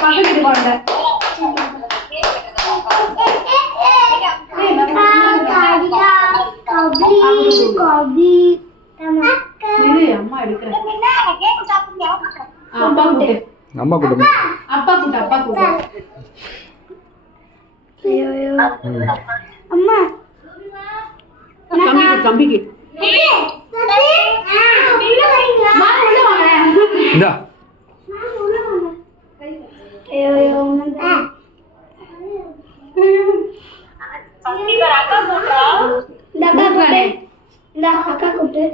பக்கத்து குழந்தை அம்மா எடுக்கிறேன். அப்பா கூட்டு அம்மா கூட்டு அப்பா கூட்டு அப்பா கூட்டு அம்மா தம்பிக்கு இந்தா அக்கா கூப்பிட்டு